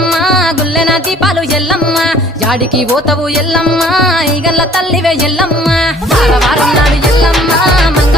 ఎల్లమ్మ గుల్లెన దీపాలు ఎల్లమ్మ యాడికి పోతవు ఎల్లమ్మ ఈగల్ల తల్లివే ఎల్లమ్మ వారం నాడు ఎల్లమ్మ మంగ